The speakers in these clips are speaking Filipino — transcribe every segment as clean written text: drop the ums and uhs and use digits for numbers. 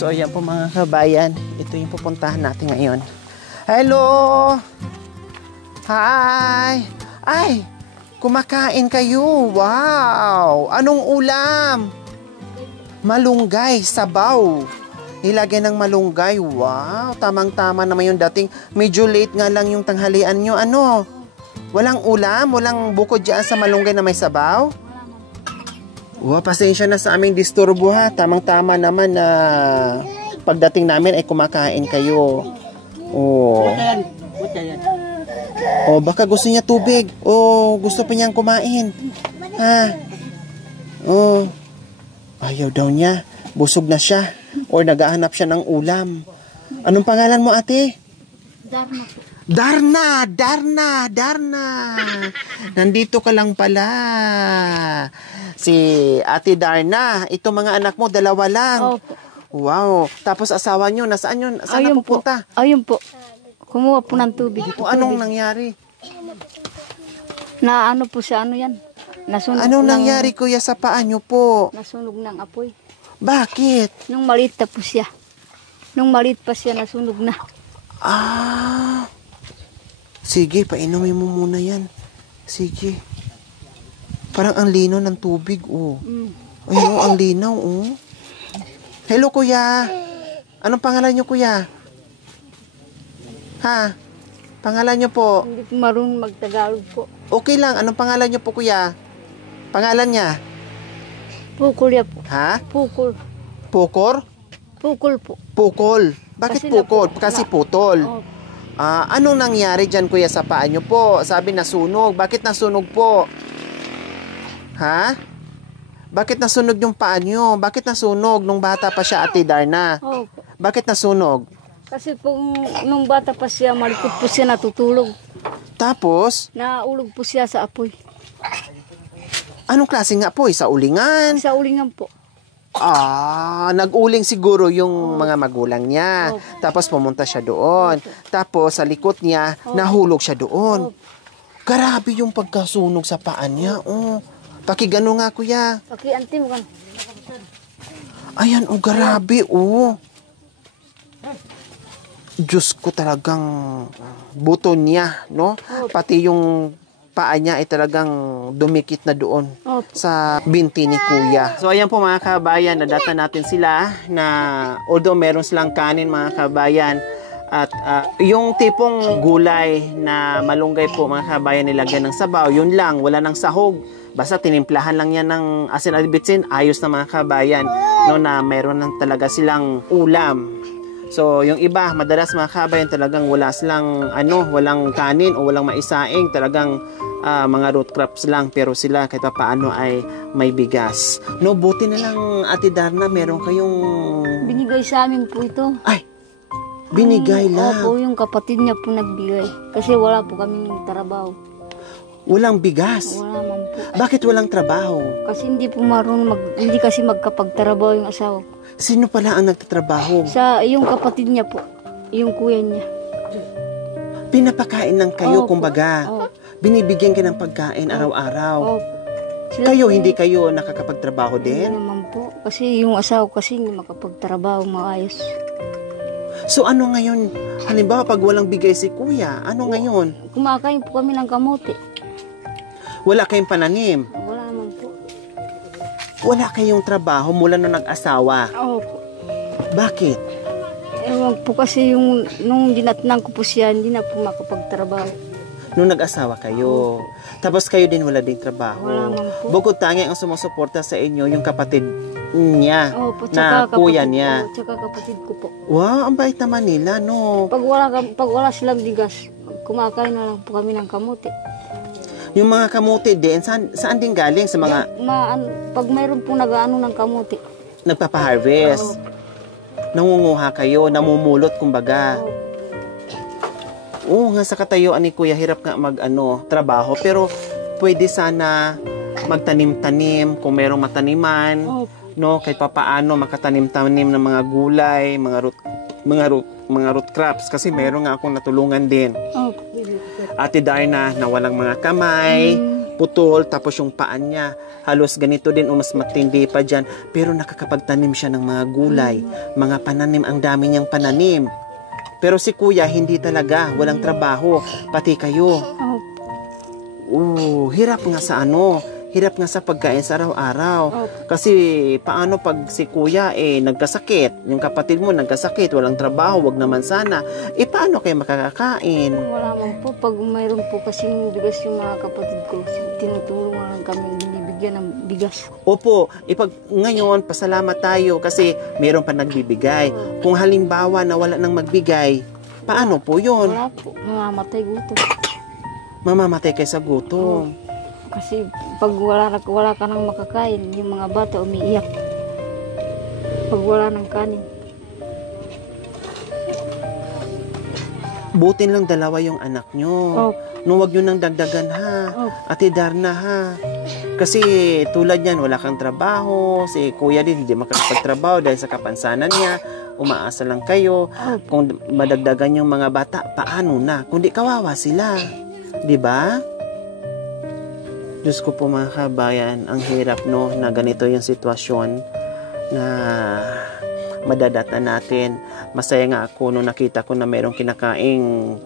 So, ayan po mga kabayan. Ito yung pupuntahan natin ngayon. Hello! Hi! Ay! Kumakain kayo! Wow! Anong ulam? Malunggay, sabaw. Nilagyan ng malunggay. Wow! Tamang-tama naman yung dating. Medyo late nga lang yung tanghalian nyo. Ano? Walang ulam? Walang bukod dyan sa malunggay na may sabaw? Wow, pasensya na sa aming disturbo ha. Tamang-tama naman na pagdating namin ay kumakain kayo. Oh. Oh, baka gusto niya tubig. Oh, gusto pa niyang kumain. Ha? Oh. Ayaw daw niya. Busog na siya. Or naghahanap siya ng ulam. Anong pangalan mo, ate? Darna. Darna, Darna, Darna. Nandito ka lang pala. Si Ate Darna, ito mga anak mo, dalawa lang. Opo. Wow. Tapos asawa nyo, nasaan yun? Saan na pupunta? Ayun po. Kumuha po ng tubig. O, anong nangyari? Na ano po siya, ano yan? Nasunog Anong nangyari kuya sa paa nyo po? Nasunog ng apoy. Bakit? Nung maliit na po siya. Nung maliit pa siya, nasunog na. Ah. Sige, painumin mo muna yan. Sige. Parang ang linaw ng tubig, oh. Ayun, ang linaw, oh. Hello, kuya. Anong pangalan nyo, kuya? Ha? Pangalan nyo po? Hindi po marunong magtagalog po. Okay lang. Anong pangalan nyo po, kuya? Pangalan niya? Pukol ya po. Ha? Pukol. Pukor? Pukol po. Pukol. Bakit Kasi pukol? Kasi putol. Oh, Anong nangyari dyan, kuya, sa paa nyo po? Sabi nasunog. Bakit nasunog po? Ha? Bakit nasunog yung paa nyo? Bakit nasunog nung bata pa siya, Ate Darna? oh. Bakit nasunog? Kasi po, nung bata pa siya, malikot po siya natutulog. Tapos, Naulog po siya sa apoy. anong klase nga po? Sa ulingan? Sa ulingan po. Nag-uling siguro yung mga magulang niya. Opo. Tapos pumunta siya doon. Tapos sa likod niya, nahulog siya doon. Grabe yung pagkasunog sa paa niya. Oh. Pakigano nga, kuya. Pakianti mo kan. Ayan, oh, grabe, oh. Diyos ko, talagang buto niya, no? Pati yung paa niya ay talagang dumikit na doon sa binti ni kuya. So ayan po mga kabayan, nadata natin sila na although meron silang kanin mga kabayan, at yung tipong gulay na malunggay po mga kabayan nilagyan ng sabaw, yun lang, wala ng sahog. Basta tinimplahan lang yan ng asin at bitsin, ayos na mga kabayan, no, na meron lang talaga silang ulam. So, yung iba, madalas mga kabayan, talagang wala silang, walang kanin o walang maisaing, talagang mga root crops lang, pero sila kahit paano ay may bigas. No, buti na lang, Ate Darna, meron kayong... Binigay sa amin po ito. Ay, binigay lang. Opo, yung kapatid niya po nagbigay. Kasi wala po kaming trabaho. Walang bigas? Wala man po. Bakit walang trabaho? Kasi hindi po marunong, hindi kasi magkapagtrabaho yung asawa ko. Sino pala ang nagtatrabaho? Sa yung kapatid niya po, yung kuya niya. Pinapakain ng kayo, Opo. kumbaga. Opo. Binibigyan ka ng pagkain araw-araw. Opo. Sila Kayo, po, hindi kayo nakakapagtrabaho Hindi din? naman po. Kasi yung asawa ko kasi hindi makapagtrabaho maayos. So ano ngayon? Halimbawa, pag walang bigay si kuya, ano ngayon? Kumakain po kami ng kamote. Wala kayong pananim? Wala naman po. Wala kayong trabaho mula nung nag-asawa? Opo. Bakit? Ewan po kasi yung, nung dinatnang ko po siya, hindi na po makapagtrabaho. Nung nag-asawa kayo. Tapos kayo din wala ding trabaho. Wala man po. Bukod tangi ang sumusuporta sa inyo, yung kapatid niya, Opo, na tsaka kuya kapatid niya. ko, tsaka kapatid ko po. Wow, ang bait naman nila, no? Pag wala silang bigas, kumakain na lang po kami ng kamote. Yung mga kamote din, saan din galing? Sa mga Pag mayroon pong nag-ano ng kamote. nagpapa-harvest? Nangunguha kayo, namumulot kumbaga. Oo nga, sa katayuan ni Kuya, hirap nga trabaho. Pero pwede sana magtanim-tanim kung merong mataniman. No, kahit papaano makatanim-tanim ng mga gulay, mga root crops. Kasi meron nga akong natulungan din. Ate Darna na walang mga kamay, putol, tapos yung paan niya halos ganito din o mas matindi pa dyan, pero nakakapagtanim siya ng mga gulay, mga pananim, ang dami niyang pananim. Pero si kuya hindi talaga, walang trabaho, pati kayo. Hirap nga sa hirap nga sa pagkain sa araw-araw. Kasi paano pag si kuya nagkasakit, yung kapatid mo nagkasakit, walang trabaho, wag naman sana. Paano kayo makakakain? Wala man po. Pag mayroon po kasing bigas yung mga kapatid ko, tinutulungan lang kami, binibigyan ng bigas. Opo, ngayon pasalamat tayo kasi mayroon pa nagbibigay. Kung halimbawa na wala nang magbigay, paano po yun? Wala po. Mamamatay gutom. Mamamatay kayo sa gutom. Kasi pag wala ka nang makakain, yung mga bata umiiyak. Pag wala nang kanin. Butin lang dalawa yung anak nyo. Wag nyo nang dagdagan ha. Ate Darna ha. Kasi tulad yan, wala kang trabaho. Si kuya din hindi makakapagtrabaho dahil sa kapansanan niya. Umaasa lang kayo. Kung madagdagan yung mga bata, paano na? Kundi kawawa sila. Diba? Diyos ko po mga kabayan, ang hirap na ganito yung sitwasyon na madadatan natin. Masaya nga ako nung nakita ko na mayroong kinakaing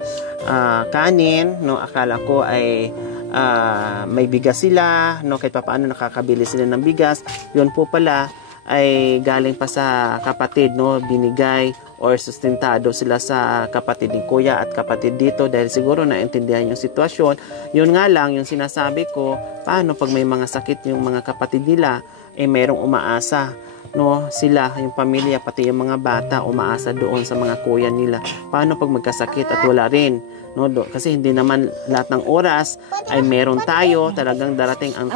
kanin, akala ko ay may bigas sila, kahit paano nakakabili sila ng bigas. Yun po pala ay galing pa sa kapatid, binigay or sustentado sila sa kapatid ni kuya at kapatid dito dahil siguro naintindihan yung sitwasyon. Yun nga lang, yung sinasabi ko, paano pag may mga sakit yung mga kapatid nila, mayroong umaasa, sila, yung pamilya, pati yung mga bata, umaasa doon sa mga kuya nila. Paano pag magkasakit at wala rin? Kasi hindi naman lahat ng oras ay meron tayo, talagang darating ang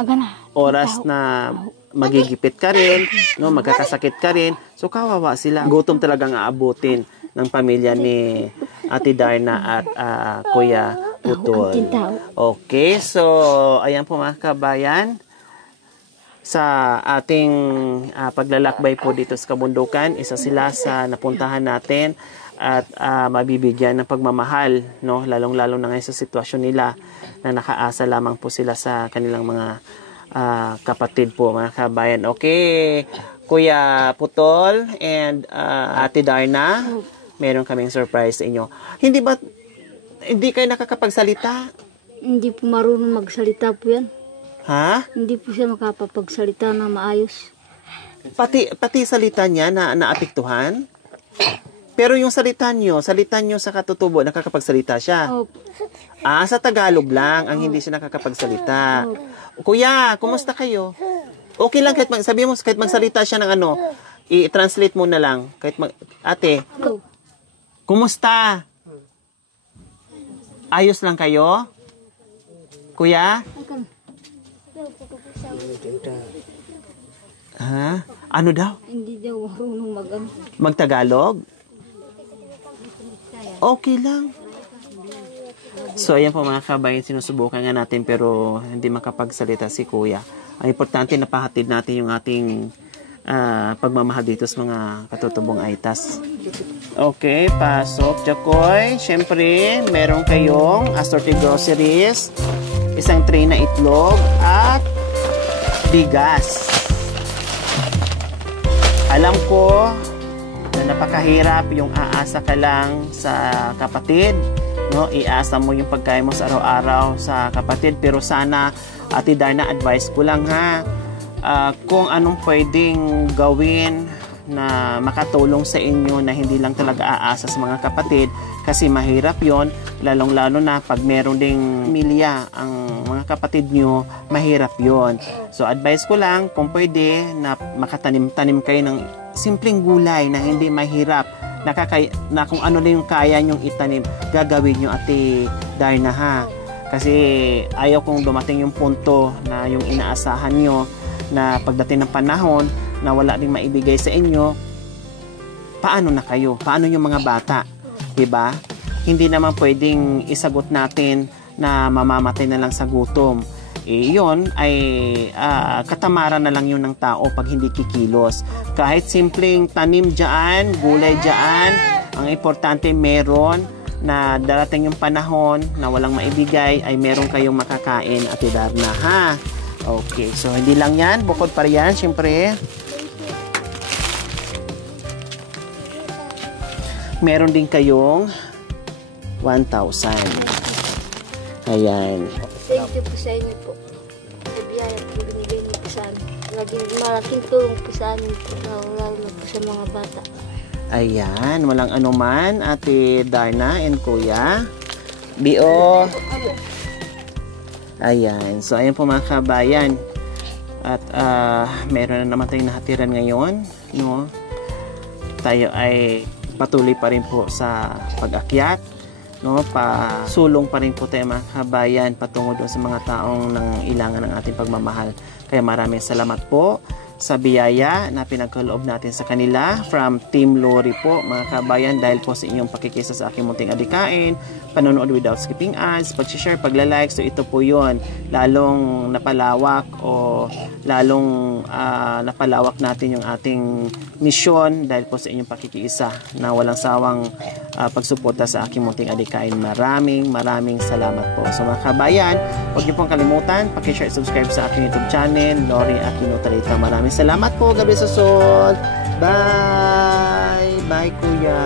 oras na magigipit ka rin, magkakasakit ka rin. So kawawa sila. Gutom talagang aabutin ng pamilya ni Ate Darna at Kuya Putol. Okay, so ayan po mga kabayan. Sa ating paglalakbay po dito sa kabundukan, isa sila sa napuntahan natin at mabibigyan ng pagmamahal, lalong-lalo na ngayon sa sitwasyon nila na nakaasa lamang po sila sa kanilang mga kapatid po mga kabayan. Okay, Kuya Putol and Ate Darna, meron kaming surprise sa inyo. Hindi kayo nakakapagsalita? Hindi po marunong magsalita po yan. Ha? Hindi po siya makapagsalita na maayos. Pati salita niya na naapektuhan? Pero yung salita nyo sa katutubo, nakakapagsalita siya? Sa Tagalog lang, ang hindi siya nakakapagsalita. Kuya, kumusta kayo? Okay lang, sabi mo, kahit magsalita siya ng i-translate mo na lang. Ate, kumusta? Ayos lang kayo? Kuya? Ha? Ano daw? Hindi daw marunong Magtagalog? Okay lang. So, ayan po mga kabayan, sinusubukan nga natin pero hindi makapagsalita si Kuya. Ang importante na pahatid natin yung ating pagmamahal dito sa mga katutubong aitas. Okay, pasok. Jacoy, syempre, meron kayong assorted groceries, isang tray na itlog, at bigas. Alam ko na napakahirap yung aasa ka lang sa kapatid, iasa mo yung pagkain mo sa araw-araw sa kapatid, pero sana Ate Darna, advice ko lang ha, kung anong pwedeng gawin na makatulong sa inyo na hindi lang talaga aasa sa mga kapatid, kasi mahirap yon, lalong-lalo na pag meron ding pamilya ang mga kapatid nyo, mahirap yon. So advice ko lang, kung pwede na makatanim-tanim kayo ng simpleng gulay na hindi mahirap, na kung ano na yung kaya nyong itanim, gagawin nyo Ate Darna ha. Kasi ayaw kong dumating yung punto na yung inaasahan nyo na pagdating ng panahon na wala rin maibigay sa inyo, paano na kayo? Paano yung mga bata? Diba? Hindi naman pwedeng isagot natin na mamamatay na lang sa gutom. Yun ay katamaran na lang yun ng tao pag hindi kikilos. Kahit simpleng tanim dyan, gulay dyan, ang importante meron na darating yung panahon na walang maibigay ay meron kayong makakain, Ate Darna, ha? Okay, so hindi lang yan, bukod pa riyan, syempre meron din kayong 1,000. Ayan. Thank you po sa inyo po. Sa biyaya po binigay niyo po sa amin. Laging malaking tulong po sa amin po. Lalo na po sa mga bata. Ayan, walang anuman, Ate Darna and Kuya. Bio. Ayan, so ayan po mga kabayan. At meron na naman tayong nahatiran ngayon, no? Tayo ay patuloy pa rin po sa pag-akyat, no? Pasulong pa rin po tayo mga kabayan patungo doon sa mga taong nangailangan ng ating pagmamahal. Kaya maraming salamat po sa biyaya na pinagkaloob natin sa kanila from Team Lori po mga kabayan, dahil po sa inyong pakikisa sa aking munting adikain, panonood without skipping ads, pag-share, pagla-like. So ito po yun, lalong napalawak o lalong napalawak natin yung ating misyon dahil po sa inyong pakikiisa na walang sawang pagsuporta sa aking munting adikain. Maraming salamat po. So mga kabayan, huwag niyo pong kalimutan paki-share at subscribe sa aking YouTube channel, Lori Aquino Talita. Maraming salamat po, gabi sa sol. Bye! Bye, Kuya!